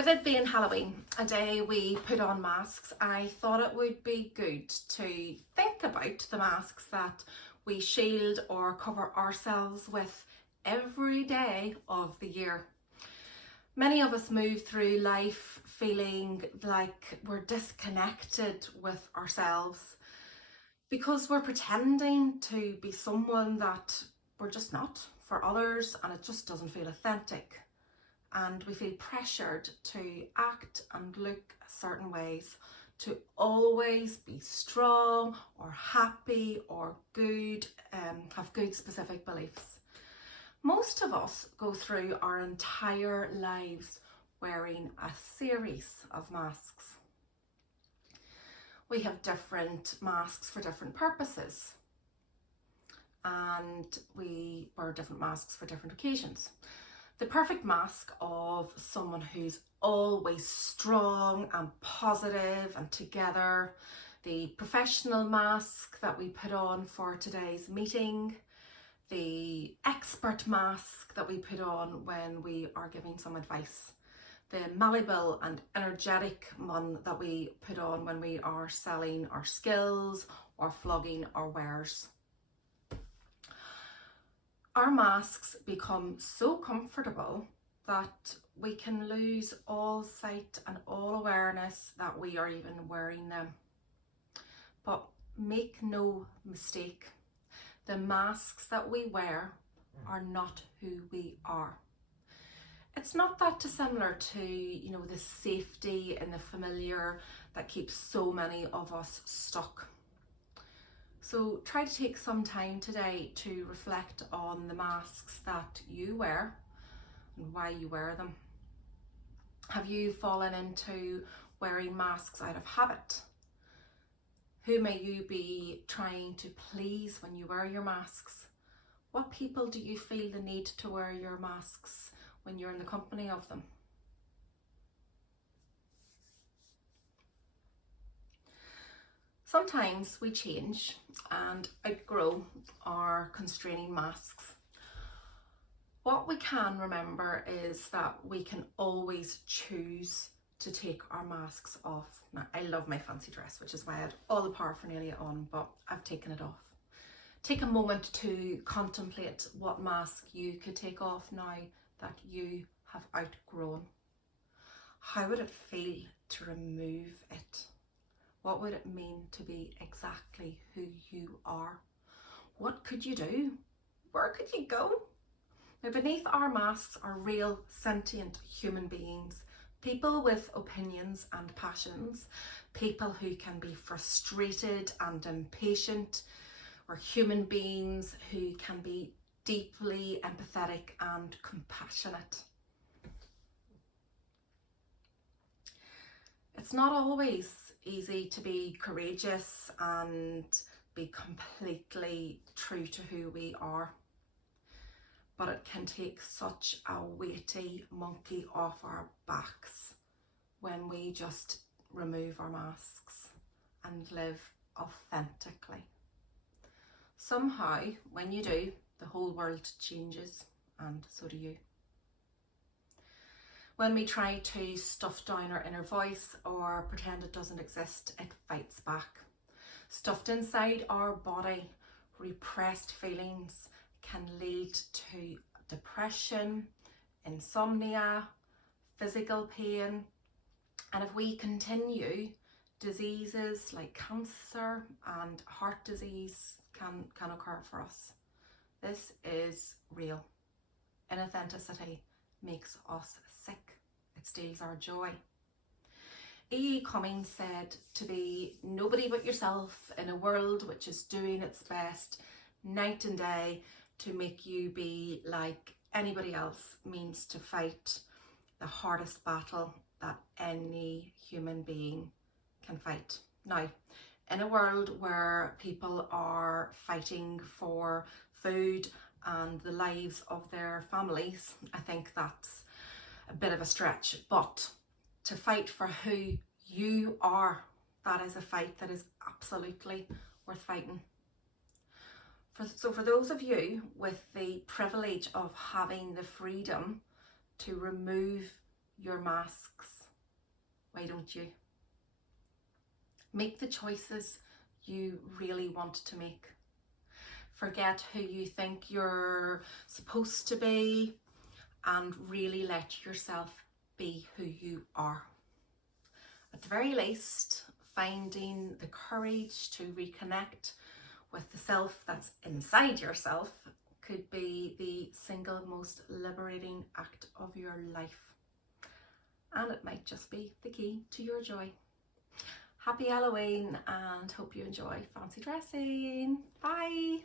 With it being Halloween, a day we put on masks, I thought it would be good to think about the masks that we shield or cover ourselves with every day of the year. Many of us move through life feeling like we're disconnected with ourselves because we're pretending to be someone that we're just not for others, and it just doesn't feel authentic. And we feel pressured to act and look certain ways, to always be strong or happy or good, have good specific beliefs. Most of us go through our entire lives wearing a series of masks. We have different masks for different purposes, and we wear different masks for different occasions. The perfect mask of someone who's always strong and positive and together. The professional mask that we put on for today's meeting. The expert mask that we put on when we are giving some advice. The malleable and energetic one that we put on when we are selling our skills or flogging our wares. Our masks become so comfortable that we can lose all sight and all awareness that we are even wearing them. But make no mistake, the masks that we wear are not who we are. It's not that dissimilar to, the safety and the familiar that keeps so many of us stuck. So try to take some time today to reflect on the masks that you wear and why you wear them. Have you fallen into wearing masks out of habit? Who may you be trying to please when you wear your masks? What people do you feel the need to wear your masks when you're in the company of them? Sometimes we change and outgrow our constraining masks. What we can remember is that we can always choose to take our masks off. Now, I love my fancy dress, which is why I had all the paraphernalia on, but I've taken it off. Take a moment to contemplate what mask you could take off now that you have outgrown. How would it feel to remove it? What would it mean to be exactly who you are? What could you do? Where could you go? Now, beneath our masks are real sentient human beings, people with opinions and passions, people who can be frustrated and impatient, or human beings who can be deeply empathetic and compassionate. It's not always easy to be courageous and be completely true to who we are, but it can take such a weighty monkey off our backs when we just remove our masks and live authentically. Somehow, when you do, the whole world changes, and so do you. When we try to stuff down our inner voice or pretend it doesn't exist, it fights back. Stuffed inside our body, repressed feelings can lead to depression, insomnia, physical pain, and if we continue, diseases like cancer and heart disease can occur for us. This is real. Inauthenticity makes us sick. It steals our joy. E.E. Cummings said to be nobody but yourself in a world which is doing its best night and day to make you be like anybody else means to fight the hardest battle that any human being can fight. Now, in a world where people are fighting for food and the lives of their families, I think that's a bit of a stretch, but to fight for who you are, that is a fight that is absolutely worth fighting. So for those of you with the privilege of having the freedom to remove your masks. Why don't you? Make the choices you really want to make. Forget who you think you're supposed to be and really let yourself be who you are. At the very least, finding the courage to reconnect with the self that's inside yourself could be the single most liberating act of your life. And it might just be the key to your joy. Happy Halloween and hope you enjoy fancy dressing. Bye.